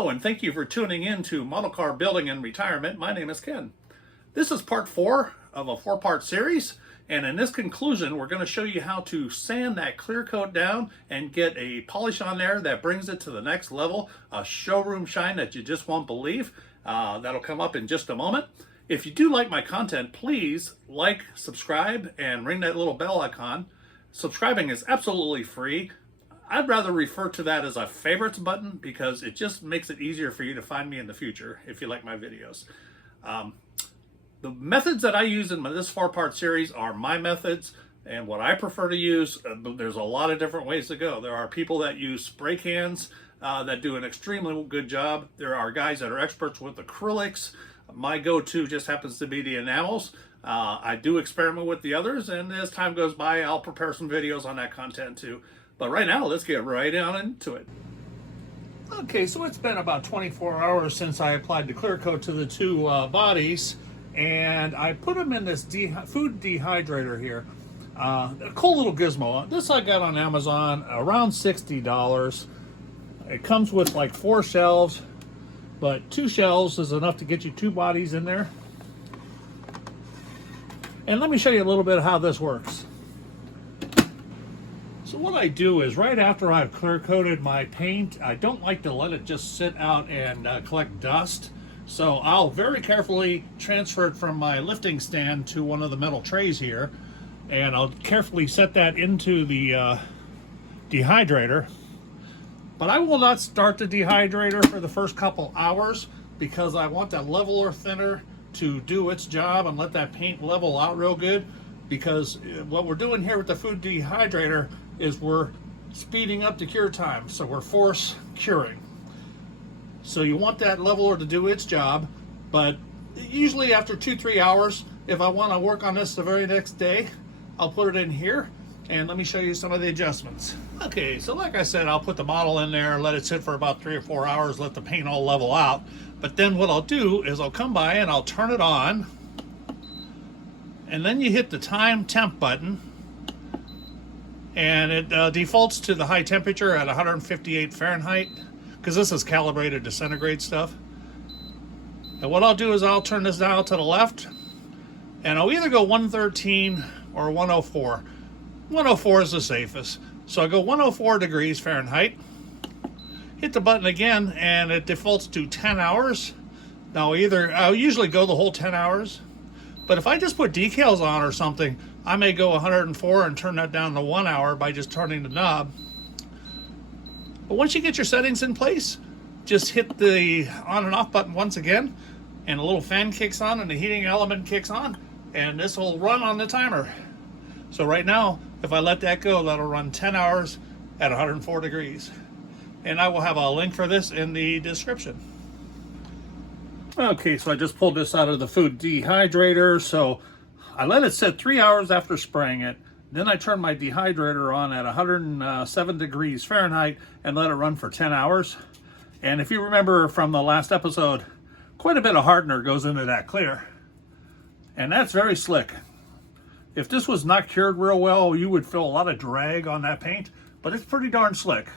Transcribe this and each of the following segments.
Hello, and thank you for tuning in to Model Car Building and Retirement. My name is Ken. This is part 4 of a 4-part series, and in this conclusion, we're going to show you how to sand that clear coat down and get a polish on there that brings it to the next level, a showroom shine that you just won't believe. That'll come up in just a moment. If you do like my content, please like, subscribe, and ring that little bell icon. Subscribing is absolutely free. I'd rather refer to that as a favorites button because it just makes it easier for you to find me in the future if you like my videos. The methods that I use in this 4-part series are my methods and what I prefer to use. There's a lot of different ways to go. There are people that use spray cans that do an extremely good job. There are guys that are experts with acrylics. My go-to just happens to be the Enamels. I do experiment with the others, and as time goes by, I'll prepare some videos on that content too. But right now, let's get right on into it. Okay, so it's been about 24 hours since I applied the clear coat to the two bodies, and I put them in this food dehydrator here. A cool little gizmo. This I got on Amazon, around $60. It comes with like 4 shelves, but 2 shelves is enough to get you 2 bodies in there. And let me show you a little bit of how this works. So what I do is right after I've clear coated my paint, I don't like to let it just sit out and collect dust. So I'll very carefully transfer it from my lifting stand to one of the metal trays here. And I'll carefully set that into the dehydrator. But I will not start the dehydrator for the first couple hours because I want that leveler thinner to do its job and let that paint level out real good. Because what we're doing here with the food dehydrator is we're speeding up the cure time, so we're force curing. So you want that leveler to do its job, but usually after 2-3 hours, if I want to work on this the very next day, I'll put it in here, and let me show you some of the adjustments. Okay, so like I said, I'll put the bottle in there, let it sit for about 3 or 4 hours, let the paint all level out. But then what I'll do is I'll come by and I'll turn it on, and then you hit the time temp button, and it defaults to the high temperature at 158 Fahrenheit because this is calibrated to centigrade stuff. And what I'll do is I'll turn this dial to the left, and I'll either go 113 or 104. 104 is the safest. So I go 104 degrees Fahrenheit, hit the button again, and it defaults to 10 hours. Now I'll usually go the whole 10 hours. But if I just put decals on or something, I may go 104 and turn that down to 1 hour by just turning the knob. But once you get your settings in place, just hit the on and off button once again, and a little fan kicks on and the heating element kicks on, and this will run on the timer. So right now, if I let that go, that'll run 10 hours at 104 degrees. And I will have a link for this in the description. Okay, so I just pulled this out of the food dehydrator. So I let it sit 3 hours after spraying it. Then I turned my dehydrator on at 107 degrees Fahrenheit and let it run for 10 hours. And if you remember from the last episode, quite a bit of hardener goes into that clear. And that's very slick. If this was not cured real well, you would feel a lot of drag on that paint, but it's pretty darn slick.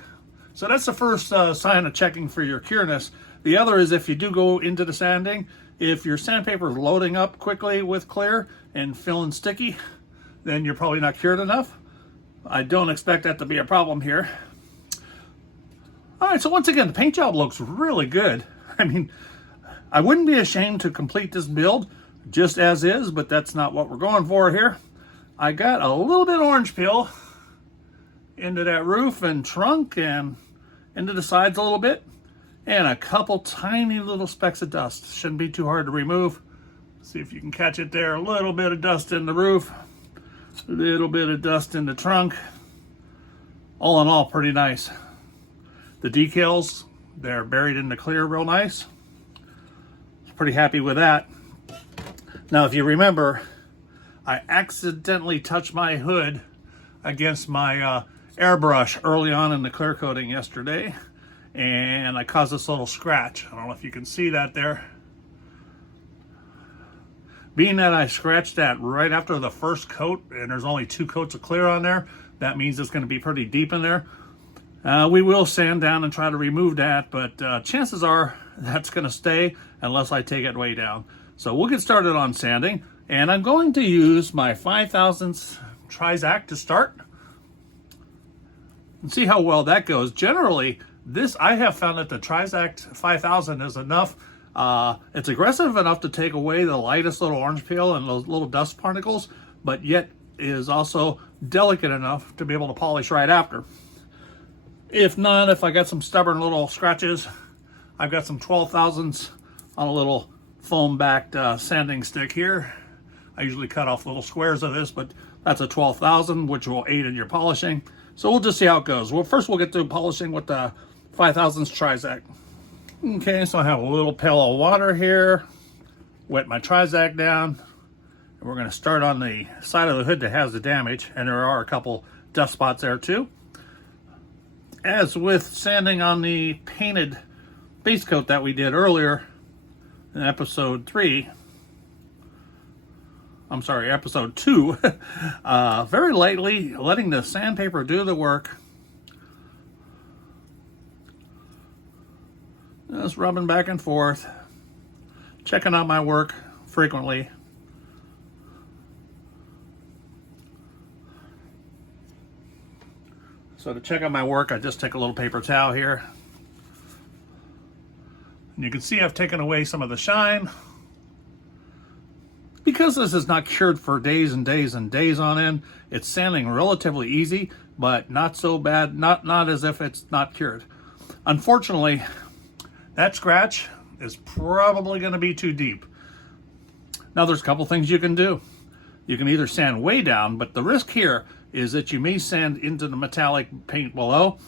So that's the first sign of checking for your cureness. The other is if you do go into the sanding, if your sandpaper is loading up quickly with clear and feeling sticky, then you're probably not cured enough. I don't expect that to be a problem here. All right, so once again, the paint job looks really good. I mean, I wouldn't be ashamed to complete this build just as is, but that's not what we're going for here. I got a little bit of orange peel into that roof and trunk and into the sides a little bit. And a couple tiny little specks of dust. Shouldn't be too hard to remove. See if you can catch it there. A little bit of dust in the roof. A little bit of dust in the trunk. All in all, pretty nice. The decals, they're buried in the clear real nice. Pretty happy with that. Now, if you remember, I accidentally touched my hood against my airbrush early on in the clear coating yesterday. And I caused this little scratch. I don't know if you can see that there. Being that I scratched that right after the first coat, and there's only 2 coats of clear on there, that means it's going to be pretty deep in there. We will sand down and try to remove that, but chances are that's going to stay unless I take it way down. So we'll get started on sanding, and I'm going to use my 5/1000 Trizact to start and see how well that goes. Generally, I have found that the Trizact 5000 is enough. It's aggressive enough to take away the lightest little orange peel and those little dust particles, but yet is also delicate enough to be able to polish right after. If not, if I got some stubborn little scratches, I've got some 12/1000s on a little foam-backed sanding stick here. I usually cut off little squares of this, but that's a 12/1000, which will aid in your polishing. So we'll just see how it goes. Well, first we'll get to polishing with the 5/1000 Trizact. Okay, so I have a little pail of water here. Wet my Trizact down. And we're going to start on the side of the hood that has the damage, and there are a couple dust spots there too. As with sanding on the painted base coat that we did earlier in episode 2, very lightly letting the sandpaper do the work. Just rubbing back and forth, checking out my work frequently. So to check out my work, I just take a little paper towel here. And you can see I've taken away some of the shine. Because this is not cured for days and days and days on end, it's sanding relatively easy, but not so bad, not as if it's not cured. Unfortunately, that scratch is probably going to be too deep. Now there's a couple things you can do. You can either sand way down, but the risk here is that you may sand into the metallic paint below.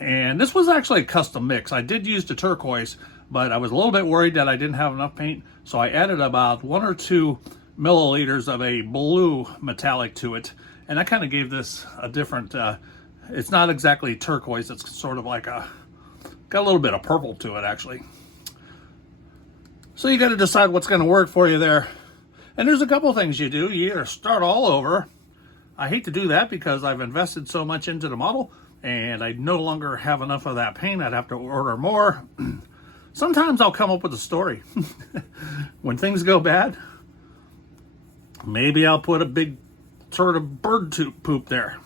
And this was actually a custom mix. I did use the turquoise, but I was a little bit worried that I didn't have enough paint, so I added about 1 or 2 milliliters of a blue metallic to it, and that kind of gave this a different, it's not exactly turquoise, it's sort of like got a little bit of purple to it actually. So you got to decide what's going to work for you there. And there's a couple things you do. You either start all over. I hate to do that because I've invested so much into the model and I no longer have enough of that paint. I'd have to order more. Sometimes I'll come up with a story. When things go bad, maybe I'll put a big sort of bird poop there.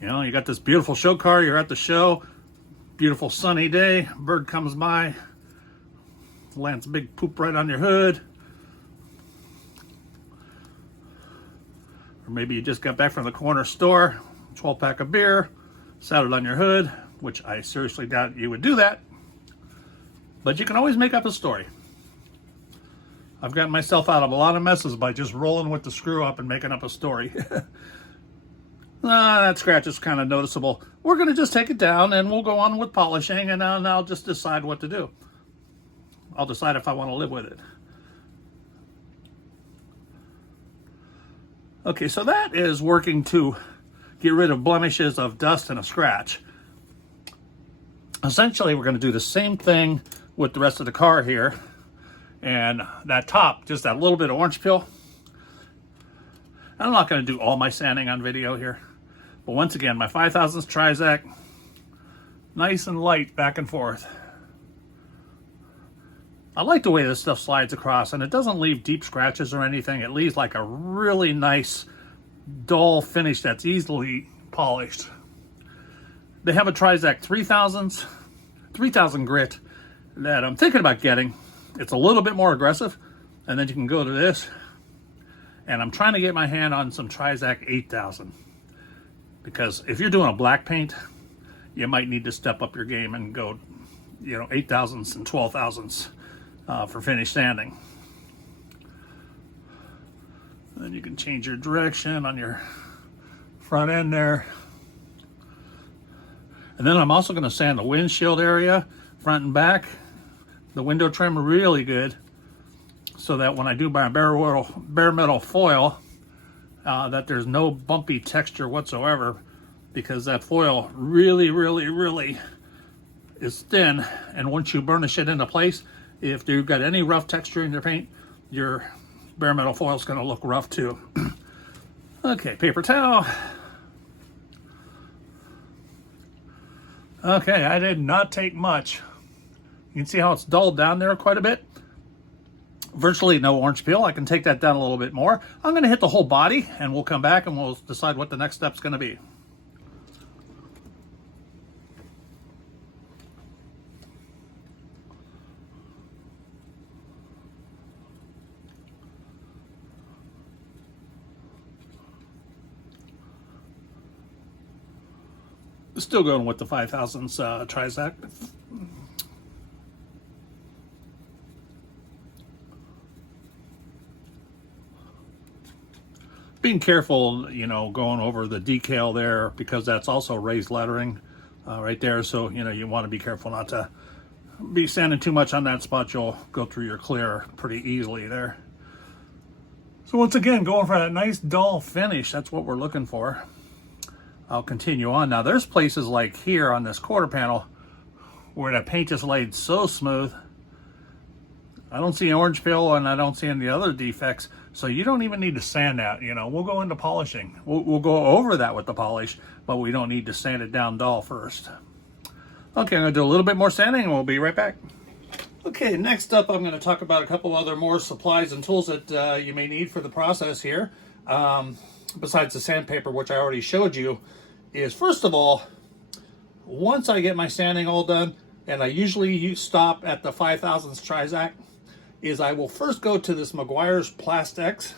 You know, you got this beautiful show car, you're at the show, beautiful sunny day, bird comes by, lands a big poop right on your hood. Or maybe you just got back from the corner store, 12-pack of beer, sat it on your hood, which I seriously doubt you would do that. But you can always make up a story. I've gotten myself out of a lot of messes by just rolling with the screw up and making up a story. That scratch is kind of noticeable. We're going to just take it down and we'll go on with polishing, and I'll just decide what to do. I'll decide if I want to live with it. Okay, so that is working to get rid of blemishes of dust and a scratch. Essentially, we're going to do the same thing with the rest of the car here. And that top, just that little bit of orange peel. I'm not going to do all my sanding on video here. But once again, my 5/1000 Trizact, nice and light back and forth. I like the way this stuff slides across, and it doesn't leave deep scratches or anything. It leaves like a really nice, dull finish that's easily polished. They have a Trizact 3000 grit that I'm thinking about getting. It's a little bit more aggressive, and then you can go to this. And I'm trying to get my hand on some Trizact 8000. Because if you're doing a black paint, you might need to step up your game and go, 8000s and 12,000s. For finish sanding. Then you can change your direction on your front end there. And then I'm also going to sand the windshield area, front and back. The window trim really good, so that when I do my bare metal foil, that there's no bumpy texture whatsoever, because that foil really is thin, and once you burnish it into place, if you've got any rough texture in your paint, your bare metal foil is going to look rough too. Okay, paper towel. Okay, I did not take much. You can see how it's dulled down there quite a bit. Virtually no orange peel. I can take that down a little bit more. I'm going to hit the whole body, and we'll come back and we'll decide what the next step's going to be. Still going with the 5/1000 Trizac. Being careful, you know, going over the decal there, because that's also raised lettering right there. So, you know, you want to be careful not to be sanding too much on that spot. You'll go through your clear pretty easily there. So once again, going for that nice dull finish, that's what we're looking for. I'll continue on. Now there's places like here on this quarter panel where the paint is laid so smooth. I don't see an orange peel and I don't see any other defects. So you don't even need to sand that, you know. We'll go into polishing. We'll go over that with the polish, but we don't need to sand it down dull first. Okay, I'm gonna do a little bit more sanding and we'll be right back. Okay, next up I'm gonna talk about a couple other more supplies and tools that you may need for the process here. Besides the sandpaper, which I already showed you, is first of all, once I get my sanding all done, and I usually stop at the 5/1000 Trizac, is I will first go to this Meguiar's Plastics,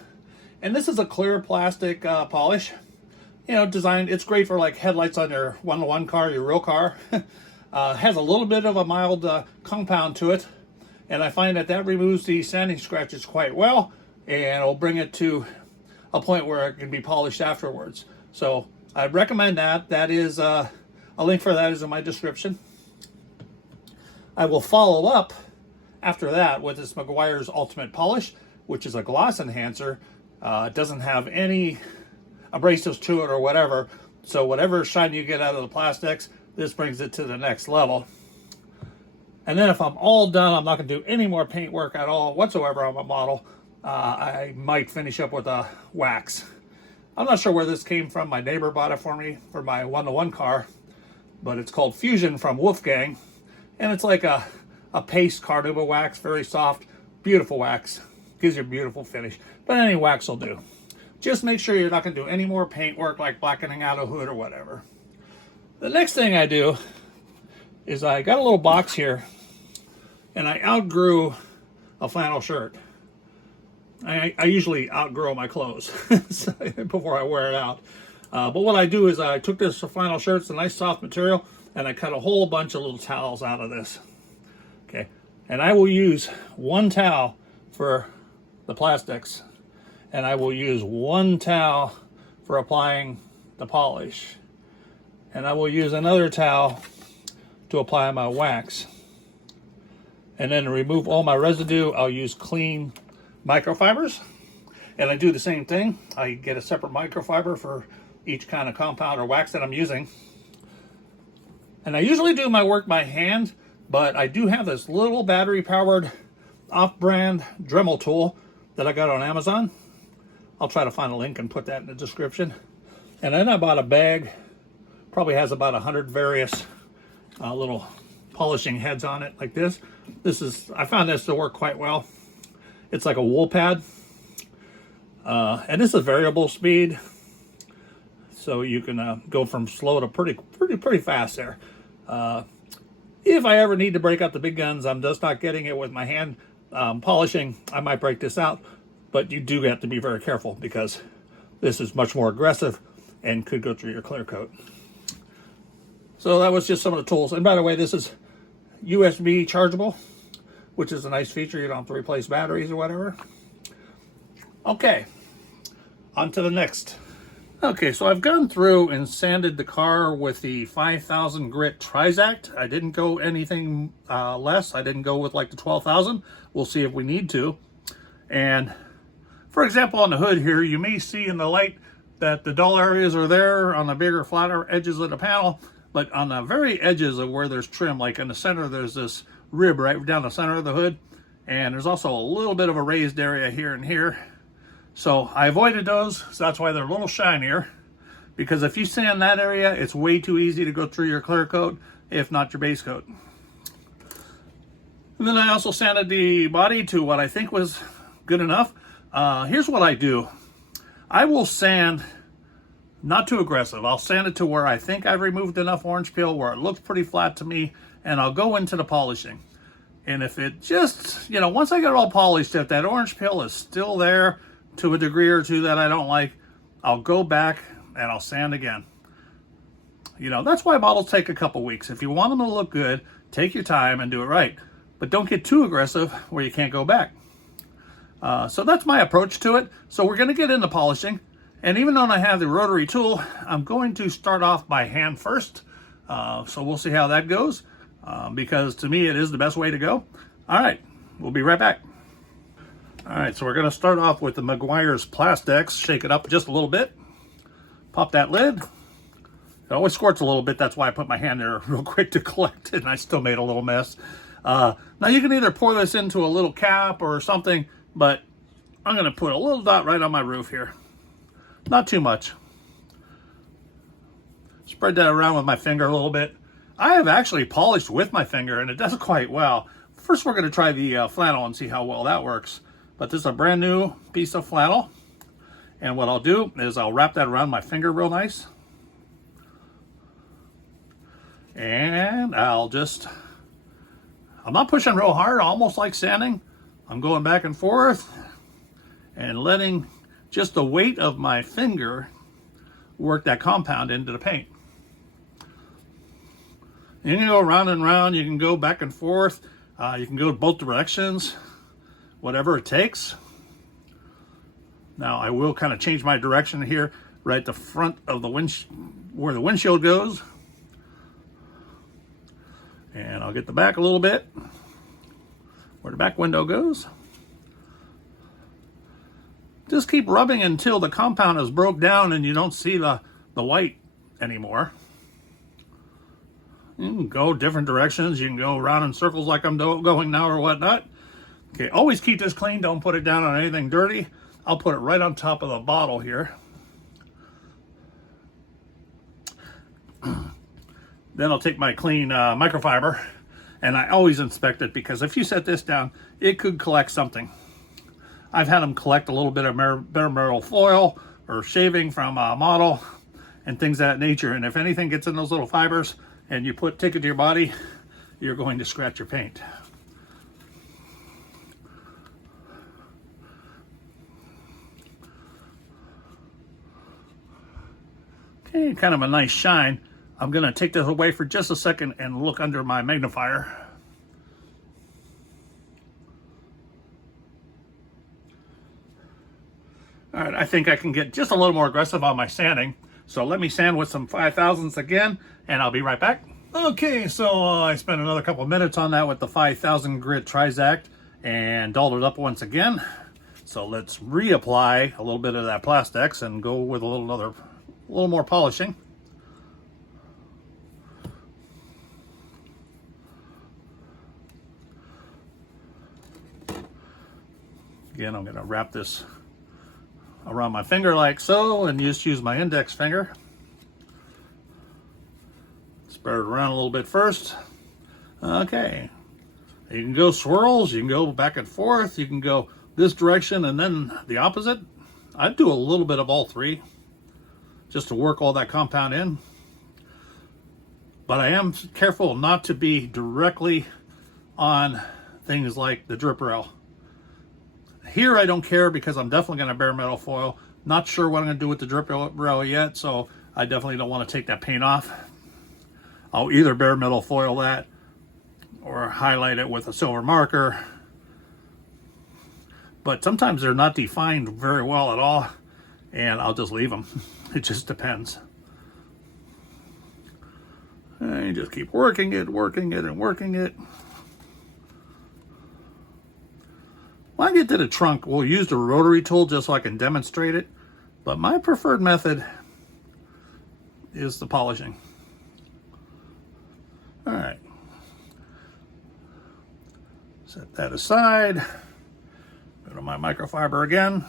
and this is a clear plastic polish, you know, designed. It's great for like headlights on your one-to-one car, your real car. Has a little bit of a mild compound to it, and I find that that removes the sanding scratches quite well, and it'll bring it to a point where it can be polished afterwards. So I recommend that. That is a link for that is in my description. I will follow up after that with this Meguiar's Ultimate Polish, which is a gloss enhancer. It doesn't have any abrasives to it or whatever. So whatever shine you get out of the plastics, this brings it to the next level. And then if I'm all done, I'm not going to do any more paint work at all whatsoever on my model. I might finish up with a wax. I'm not sure where this came from. My neighbor bought it for me for my one-to-one car, but it's called Fusion from Wolfgang, and it's like a paste carnauba wax, very soft, beautiful wax. Gives you a beautiful finish, but any wax will do. Just make sure you're not going to do any more paint work like blackening out a hood or whatever. The next thing I do is I got a little box here, and I outgrew a flannel shirt. I usually outgrow my clothes before I wear it out. But what I do is I took this flannel shirt, it's a nice soft material, and I cut a whole bunch of little towels out of this. Okay, and I will use one towel for the plastics, and I will use one towel for applying the polish, and I will use another towel to apply my wax. And then to remove all my residue, I'll use clean microfibers, and I do the same thing. I get a separate microfiber for each kind of compound or wax that I'm using. And I usually do my work by hand, but I do have this little battery powered off-brand Dremel tool that I got on Amazon. I'll try to find a link and put that in the description. And then I bought a bag, probably has about 100 various little polishing heads on it like this. I found this to work quite well. It's like a wool pad, and this is variable speed, so you can go from slow to pretty fast there. If I ever need to break out the big guns, I'm just not getting it with my hand polishing, I might break this out, but you do have to be very careful because this is much more aggressive and could go through your clear coat. So that was just some of the tools. And by the way, this is USB chargeable, which is a nice feature. You don't have to replace batteries or whatever. Okay, on to the next. Okay, so I've gone through and sanded the car with the 5000 grit Trizac. I didn't go anything less. I didn't go with like the 12,000. We'll see if we need to. And for example, on the hood here, you may see in the light that the dull areas are there on the bigger, flatter edges of the panel, but on the very edges of where there's trim, like in the center, there's this rib right down the center of the hood, and there's also a little bit of a raised area here and here. So I avoided those, so that's why they're a little shinier. because if you sand that area, it's way too easy to go through your clear coat, if not your base coat. And then I also sanded the body to what I think was good enough. Here's what I do. I will sand not too aggressive. I'll sand it to where I think I've removed enough orange peel where it looks pretty flat to me, and I'll go into the polishing. And if it just, once I get it all polished, if that orange peel is still there to a degree or two that I don't like, I'll go back and I'll sand again. That's why bottles take a couple weeks. If you want them to look good, take your time and do it right. But don't get too aggressive where you can't go back. So that's my approach to it. So we're going to get into polishing. And even though I have the rotary tool, I'm going to start off by hand first. So we'll see how that goes. Because to me, it is the best way to go. All right, we'll be right back. All right, so we're going to start off with the Meguiar's Plastex. Shake it up just a little bit. Pop that lid. It always squirts a little bit. That's why I put my hand there real quick to collect it, and I still made a little mess. Now you can either pour this into a little cap or something, but I'm going to put a little dot right on my roof here. Not too much. Spread that around with my finger a little bit. I have actually polished with my finger, and it does quite well. First, we're going to try the flannel and see how well that works. But this is a brand new piece of flannel. And what I'll do is I'll wrap that around my finger real nice. And I'm not pushing real hard, almost like sanding. I'm going back and forth and letting just the weight of my finger work that compound into the paint. You can go round and round, you can go back and forth, you can go both directions, whatever it takes. Now I will kind of change my direction here, right at the front of the where the windshield goes. And I'll get the back a little bit, where the back window goes. Just keep rubbing until the compound is broke down and you don't see the white anymore. You can go different directions. You can go around in circles like I'm going now or whatnot. Okay, always keep this clean. Don't put it down on anything dirty. I'll put it right on top of the bottle here. Then I'll take my clean microfiber, and I always inspect it, because if you set this down, it could collect something. I've had them collect a little bit of bare metal foil or shaving from a model and things of that nature. And if anything gets in those little fibers and you take it to your body, you're going to scratch your paint. Okay, kind of a nice shine. I'm going to take this away for just a second and look under my magnifier. All right, I think I can get just a little more aggressive on my sanding. So let me sand with some 5000s again, and I'll be right back. Okay, so I spent another couple of minutes on that with the 5000 grit Trizact and dolled it up once again. So let's reapply a little bit of that Plastex and go with a little more polishing. Again, I'm going to wrap this around my finger like so, and just use my index finger. Spread it around a little bit first. Okay. You can go swirls, you can go back and forth, you can go this direction and then the opposite. I'd do a little bit of all three just to work all that compound in. But I am careful not to be directly on things like the drip rail. Here I don't care, because I'm definitely going to bare metal foil. Not sure what I'm going to do with the drip rail yet, so I definitely don't want to take that paint off. I'll either bare metal foil that or highlight it with a silver marker. But sometimes they're not defined very well at all, and I'll just leave them. It just depends. And you just keep working it, and working it. When I get to the trunk, we'll use the rotary tool just so I can demonstrate it. But my preferred method is the polishing. All right. Set that aside. Go to my microfiber again.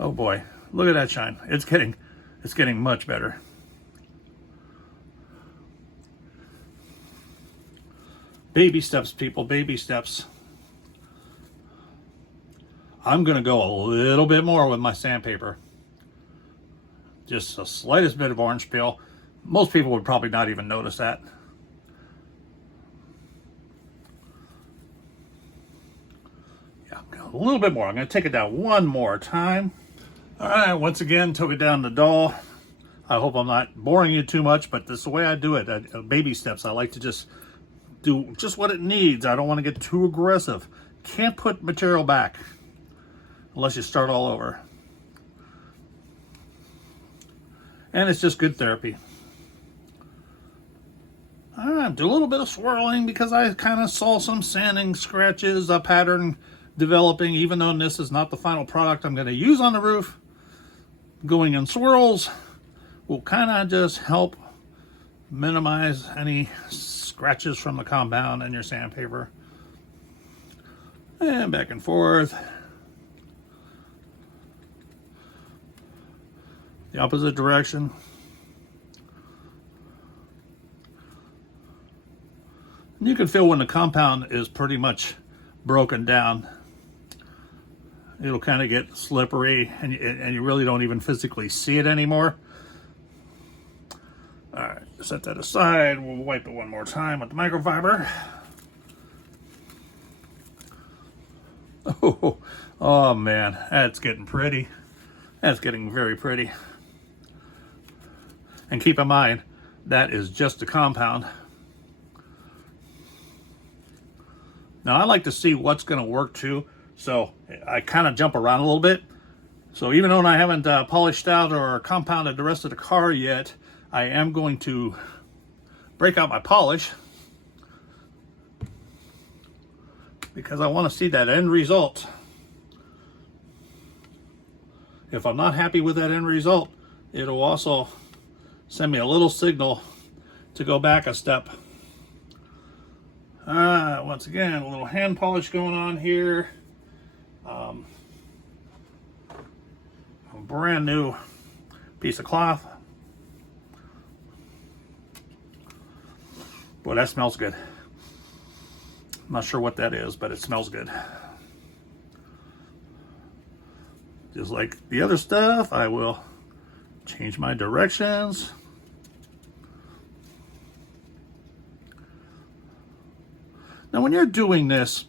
Oh boy, look at that shine. It's getting much better. Baby steps, people, baby steps. I'm gonna go a little bit more with my sandpaper. Just the slightest bit of orange peel. Most people would probably not even notice that. Yeah, a little bit more. I'm gonna take it down one more time. All right, once again, took it down the doll. I hope I'm not boring you too much, but this is the way I do it. Baby steps. I like to just do just what it needs. I don't want to get too aggressive. Can't put material back unless you start all over. And it's just good therapy. Do a little bit of swirling because I kind of saw some sanding scratches, a pattern developing, even though this is not the final product I'm going to use on the roof. Going in swirls will kind of just help minimize any scratches from the compound and your sandpaper. And back and forth. The opposite direction. And you can feel when the compound is pretty much broken down. It'll kind of get slippery and you really don't even physically see it anymore. All right, set that aside. We'll wipe it one more time with the microfiber. Oh man, that's getting pretty. That's getting very pretty. And keep in mind, that is just a compound. Now I like to see what's going to work too, so I kind of jump around a little bit. So even though I haven't polished out or compounded the rest of the car yet, I am going to break out my polish because I want to see that end result. If I'm not happy with that end result, it'll also send me a little signal to go back a step. Once again, a little hand polish going on here. A brand new piece of cloth. Boy, that smells good. I'm not sure what that is, but it smells good. Just like the other stuff, I will change my directions. Now, when you're doing this,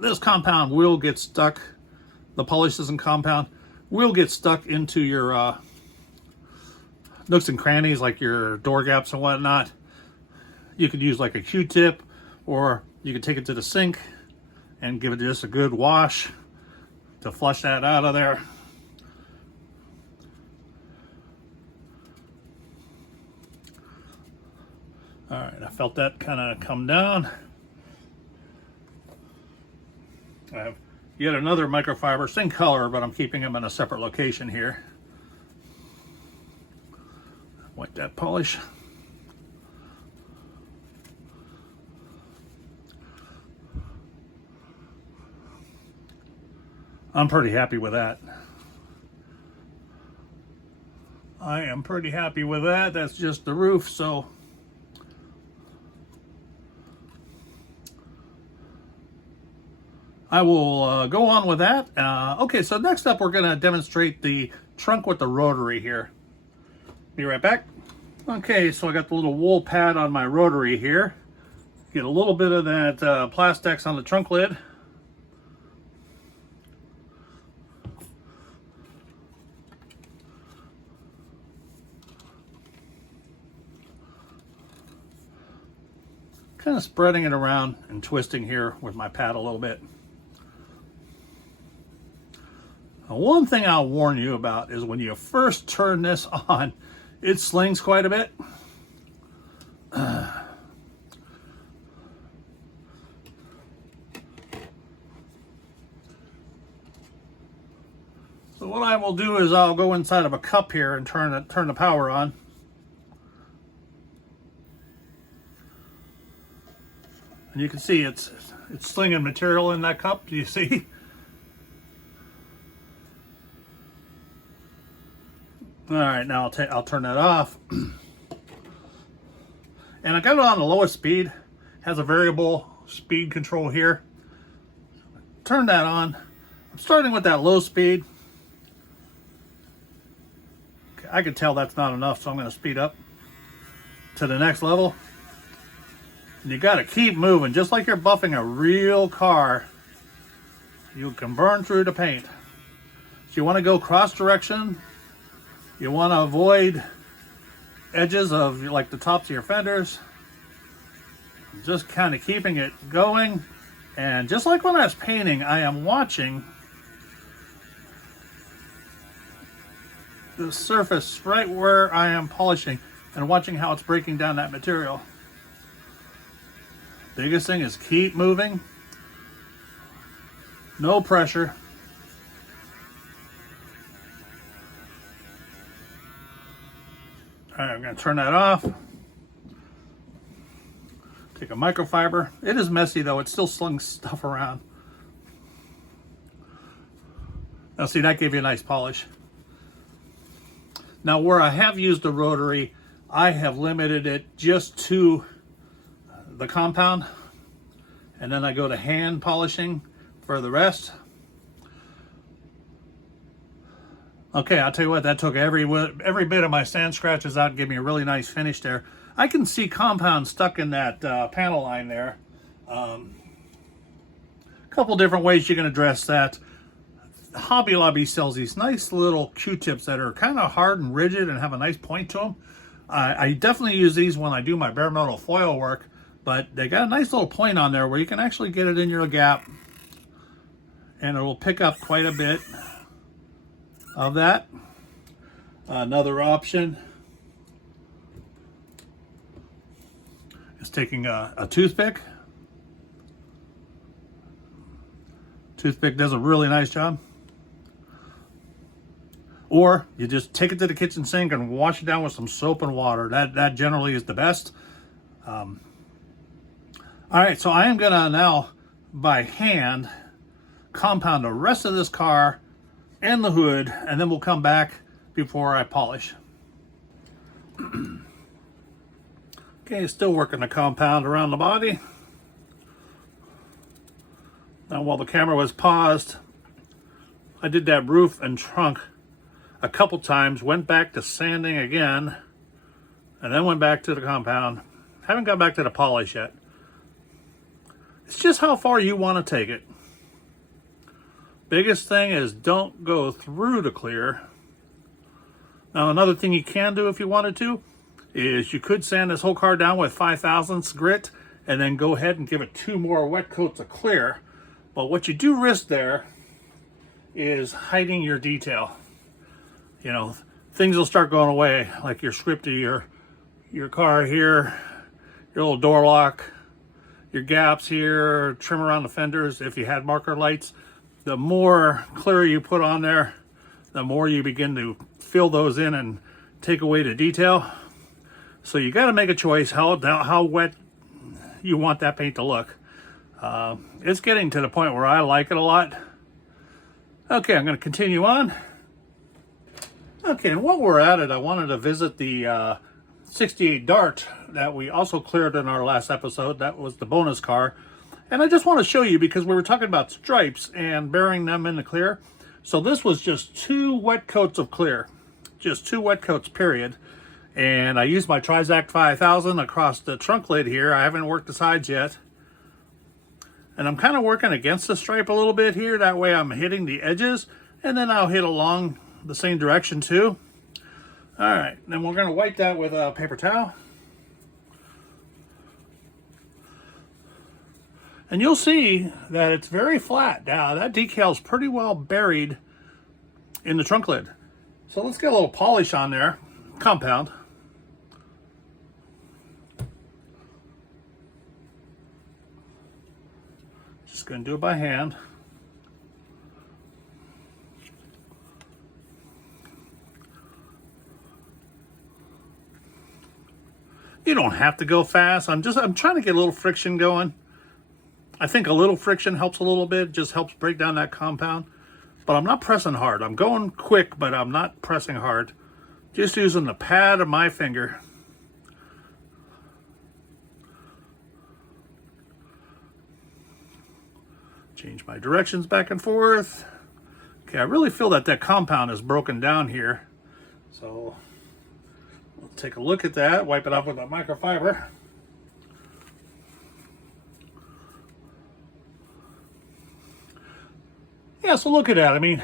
this compound will get stuck. The polish isn't compound. Will get stuck into your nooks and crannies, like your door gaps and whatnot. You could use like a Q-tip, or you could take it to the sink and give it just a good wash to flush that out of there. All right, I felt that kind of come down. I have yet another microfiber, same color, but I'm keeping them in a separate location here. Wipe that polish. I'm pretty happy with that. I am pretty happy with that. That's just the roof, so I will go on with that. Okay, so next up we're going to demonstrate the trunk with the rotary here. Be right back. Okay, so I got the little wool pad on my rotary here. Get a little bit of that Plastex on the trunk lid. Kind of spreading it around and twisting here with my pad a little bit. Now, one thing I'll warn you about is when you first turn this on, it slings quite a bit. So what I will do is I'll go inside of a cup here and turn the power on. And you can see it's slinging material in that cup. Do you see? All right, now I'll turn that off. And I got it on the lowest speed. Has a variable speed control here. Turn that on. I'm starting with that low speed. I can tell that's not enough, so I'm going to speed up to the next level. And you got to keep moving, just like you're buffing a real car. You can burn through the paint. So you want to go cross direction. You want to avoid edges of like the tops of your fenders. Just kind of keeping it going. And just like when I was painting, I am watching the surface right where I am polishing and watching how it's breaking down that material. Biggest thing is keep moving. No pressure. All right, I'm going to turn that off. Take a microfiber. It is messy though. It still slings stuff around. Now see, that gave you a nice polish. Now where I have used the rotary, I have limited it just to the compound. And then I go to hand polishing for the rest. Okay, I'll tell you what, that took every bit of my sand scratches out and gave me a really nice finish there. I can see compound stuck in that panel line there. A couple different ways you can address that. Hobby Lobby sells these nice little Q-tips that are kind of hard and rigid and have a nice point to them. I definitely use these when I do my bare metal foil work, but they got a nice little point on there where you can actually get it in your gap and it will pick up quite a bit of that. Another option is taking a toothpick. Toothpick does a really nice job. Or you just take it to the kitchen sink and wash it down with some soap and water. That generally is the best. All right, so I am gonna now, by hand, compound the rest of this car and the hood, and then we'll come back before I polish. Okay, still working the compound around the body. Now while the camera was paused, I did that roof and trunk a couple times, went back to sanding again, and then went back to the compound. Haven't got back to the polish yet. It's just how far you want to take it. Biggest thing is don't go through the clear. Now another thing you can do if you wanted to is you could sand this whole car down with 5/1000 grit and then go ahead and give it 2 more wet coats of clear. But what you do risk there is hiding your detail. You know, things will start going away, like your script of your car here, your little door lock, your gaps here, trim around the fenders if you had marker lights. The more clear you put on there, the more you begin to fill those in and take away the detail. So you got to make a choice how wet you want that paint to look. It's getting to the point where I like it a lot. Okay, I'm going to continue on. Okay, and while we're at it, I wanted to visit the 68 Dart that we also cleared in our last episode. That was the bonus car. And I just want to show you because we were talking about stripes and burying them in the clear. So this was just 2 wet coats of clear. Just 2 wet coats, period. And I used my Trizact 5000 across the trunk lid here. I haven't worked the sides yet. And I'm kind of working against the stripe a little bit here. That way I'm hitting the edges. And then I'll hit along the same direction too. All right, then we're going to wipe that with a paper towel. And you'll see that it's very flat. Now that decal's pretty well buried in the trunk lid. So let's get a little polish on there, compound. Just going to do it by hand. You don't have to go fast. I'm trying to get a little friction going. I think a little friction helps a little bit, just helps break down that compound. But I'm not pressing hard. I'm going quick, but I'm not pressing hard. just using the pad of my finger. Change my directions back and forth. Okay, I really feel that that compound is broken down here. So we'll take a look at that, wipe it off with a microfiber. Yeah, so look at that. I mean,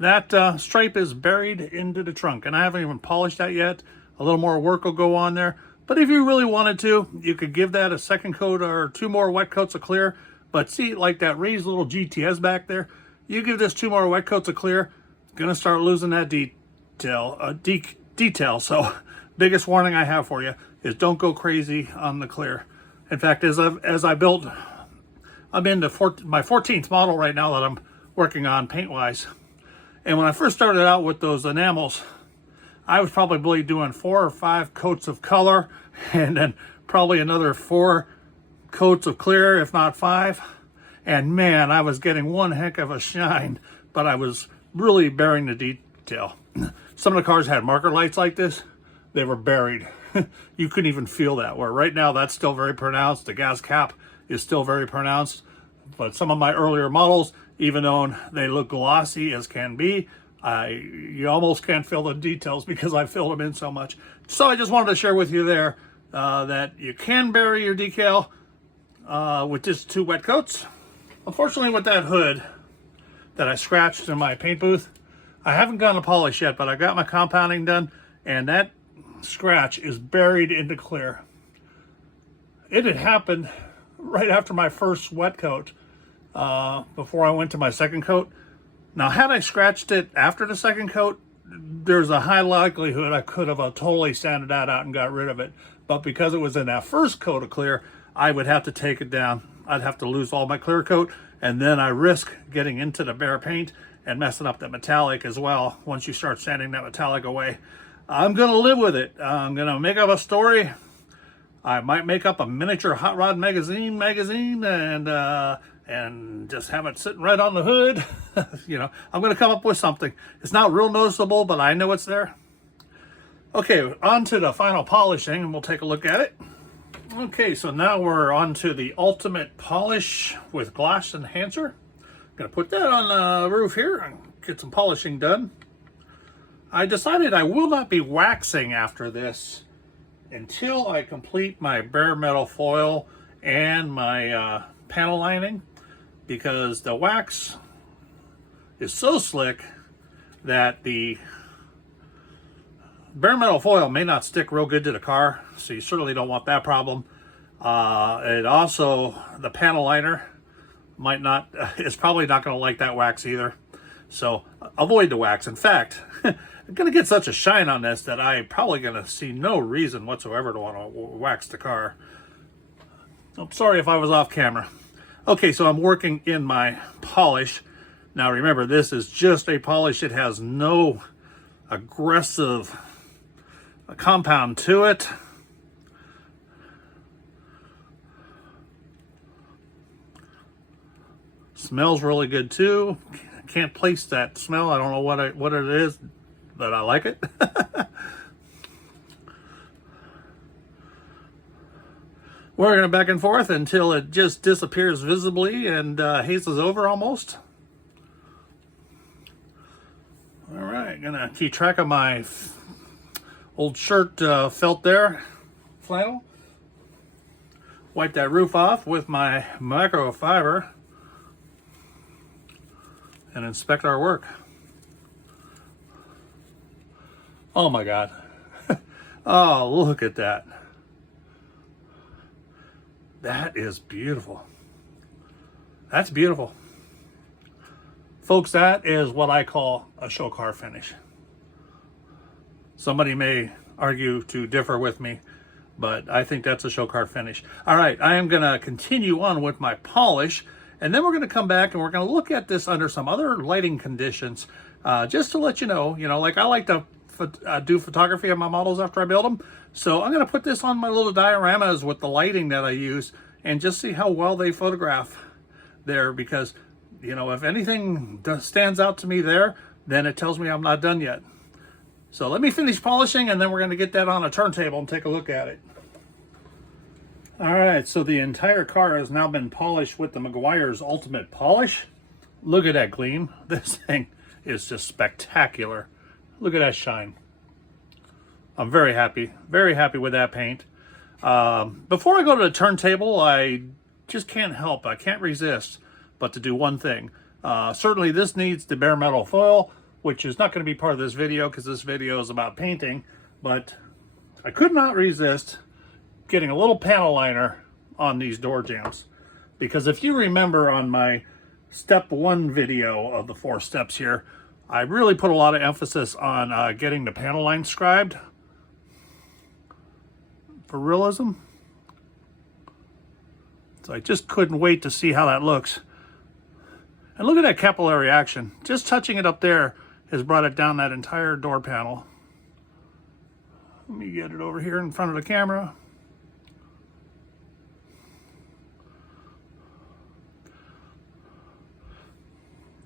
that stripe is buried into the trunk, and I haven't even polished that yet. A little more work will go on there. But if you really wanted to, you could give that a second coat or 2 more wet coats of clear. But see, like that raised little GTS back there, you give this 2 more wet coats of clear, gonna start losing that detail. So biggest warning I have for you is don't go crazy on the clear. In fact, as I built, I'm into my 14th model right now that I'm working on paint-wise. And when I first started out with those enamels, I was probably doing 4 or 5 coats of color and then probably another 4 coats of clear, if not 5. And man, I was getting one heck of a shine, but I was really burying the detail. Some of the cars had marker lights like this. They were buried. You couldn't even feel that. Where right now, that's still very pronounced. The gas cap is still very pronounced. But some of my earlier models, even though they look glossy as can be, you almost can't feel the details because I filled them in so much. So I just wanted to share with you there that you can bury your decal with just 2 wet coats. Unfortunately, with that hood that I scratched in my paint booth, I haven't gone to polish yet, but I got my compounding done, and that scratch is buried into clear. It had happened right after my first wet coat, before I went to my second coat. Now, had I scratched it after the second coat, there's a high likelihood I could have totally sanded that out and got rid of it. But because it was in that first coat of clear, I would have to take it down. I'd have to lose all my clear coat, and then I risk getting into the bare paint and messing up that metallic as well once you start sanding that metallic away. I'm gonna live with it. I'm gonna make up a story. I might make up a miniature hot rod magazine and just have it sitting right on the hood. You know, I'm gonna come up with something. It's not real noticeable, but I know it's there. Okay, on to the final polishing, and we'll take a look at it. Okay, so now we're on to the ultimate polish with glass enhancer. Gonna put that on the roof here and get some polishing done. I decided I will not be waxing after this until I complete my bare metal foil and my panel lining, because the wax is so slick that the bare metal foil may not stick real good to the car, so you certainly don't want that problem. It also, the panel liner might not, is probably not going to like that wax either. So avoid the wax. In fact, I'm going to get such a shine on this that I'm probably going to see no reason whatsoever to want to wax the car. I'm sorry if I was off camera. Okay, so I'm working in my polish. Now remember, this is just a polish. It has no aggressive compound to it. Smells really good too. Can't place that smell. I don't know what it is, but I like it. We're going back and forth until it just disappears visibly and hazes over almost. All right, gonna keep track of my old shirt felt there, flannel. Wipe that roof off with my microfiber and inspect our work. Oh my God. Oh, look at that. That is beautiful. That's beautiful. Folks, that is what I call a show car finish. Somebody may argue to differ with me, but I think that's a show car finish. All right, I am gonna continue on with my polish, and then we're gonna come back and we're gonna look at this under some other lighting conditions, just to let you know, like I like to do photography of my models after I build them. So I'm gonna put this on my little dioramas with the lighting that I use and just see how well they photograph there, because if anything stands out to me there, then it tells me I'm not done yet. So let me finish polishing, and then we're going to get that on a turntable and take a look at it. All right, so the entire car has now been polished with the Meguiar's Ultimate Polish. Look at that gleam. This thing is just spectacular. Look at that shine. I'm very happy with that paint. Before I go to the turntable, I just can't help, I can't resist but to do one thing. Certainly this needs the bare metal foil, which is not going to be part of this video because this video is about painting, but I could not resist getting a little panel liner on these door jambs. Because if you remember on my step 1 video of the 4 steps here, I really put a lot of emphasis on getting the panel line scribed for realism. So I just couldn't wait to see how that looks. And look at that capillary action. Just touching it up there has brought it down that entire door panel. Let me get it over here in front of the camera.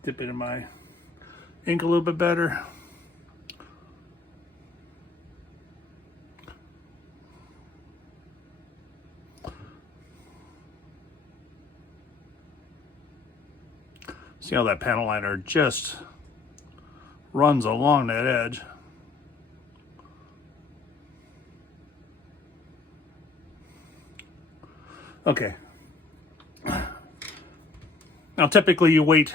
Dip it in my ink a little bit better. See how that panel liner just runs along that edge. Okay. Now typically you wait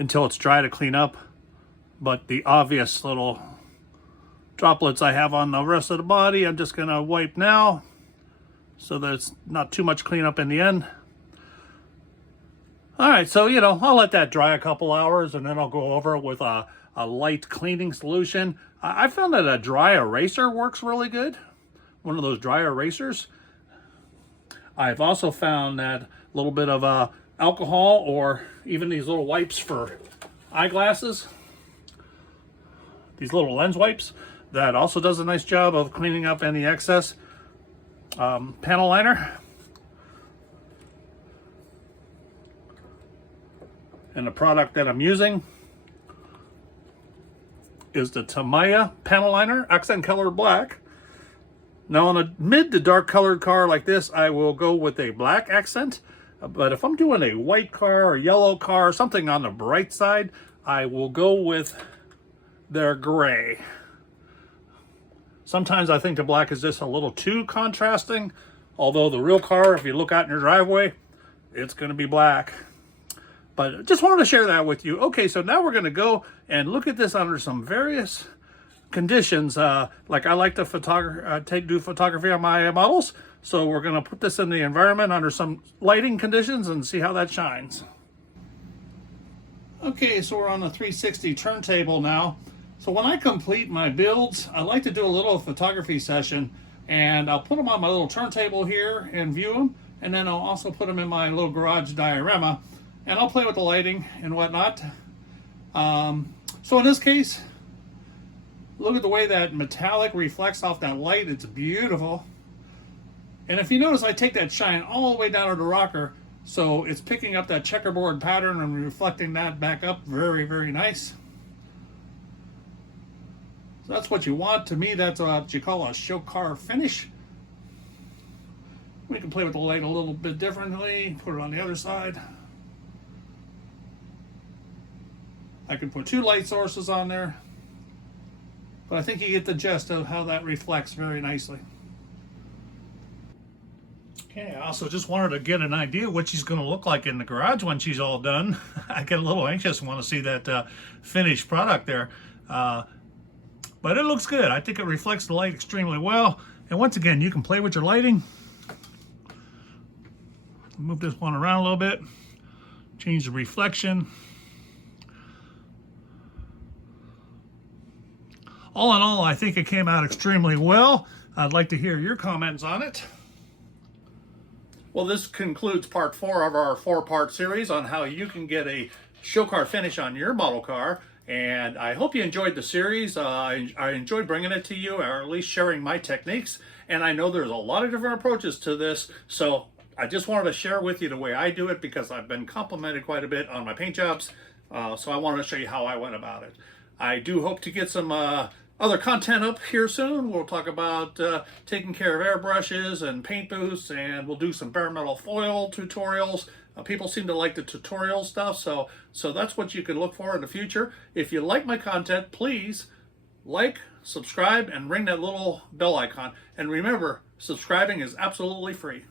until it's dry to clean up, but the obvious little droplets I have on the rest of the body, I'm just gonna wipe now so that it's not too much cleanup in the end. All right, so, you know, I'll let that dry a couple hours and then I'll go over it with a light cleaning solution. I found that a dry eraser works really good. One of those dry erasers. I've also found that a little bit of alcohol or even these little wipes for eyeglasses, these little lens wipes, that also does a nice job of cleaning up any excess panel liner. And the product that I'm using is the Tamiya panel liner, accent color black. Now on a mid to dark colored car like this, I will go with a black accent. But if I'm doing a white car or yellow car, something on the bright side, I will go with their gray. Sometimes I think the black is just a little too contrasting. Although the real car, if you look out in your driveway, it's going to be black. But just wanted to share that with you. Okay, so now we're going to go and look at this under some various conditions. Like I like to do photography on my models. So we're going to put this in the environment under some lighting conditions and see how that shines. Okay, so we're on the 360 turntable now. So when I complete my builds, I like to do a little photography session. And I'll put them on my little turntable here and view them. And then I'll also put them in my little garage diorama. And I'll play with the lighting and whatnot. So in this case, look at the way that metallic reflects off that light. It's beautiful. And if you notice, I take that shine all the way down to the rocker. So it's picking up that checkerboard pattern and reflecting that back up. Very, very nice. So that's what you want. To me, that's what you call a show car finish. We can play with the light a little bit differently. Put it on the other side. I can put 2 light sources on there, but I think you get the gist of how that reflects very nicely. Okay, I also just wanted to get an idea what she's going to look like in the garage when she's all done. I get a little anxious and want to see that finished product there. But it looks good. I think it reflects the light extremely well. And once again, you can play with your lighting. Move this one around a little bit. Change the reflection. All in all, I think it came out extremely well. I'd like to hear your comments on it. Well, this concludes part 4 of our 4-part series on how you can get a show car finish on your model car. And I hope you enjoyed the series. I enjoyed bringing it to you, or at least sharing my techniques. And I know there's a lot of different approaches to this. So I just wanted to share with you the way I do it because I've been complimented quite a bit on my paint jobs. So I wanted to show you how I went about it. I do hope to get some other content up here soon. We'll talk about taking care of airbrushes and paint booths, and we'll do some bare metal foil tutorials. People seem to like the tutorial stuff, so that's what you can look for in the future. If you like my content, please like, subscribe, and ring that little bell icon. And remember, subscribing is absolutely free.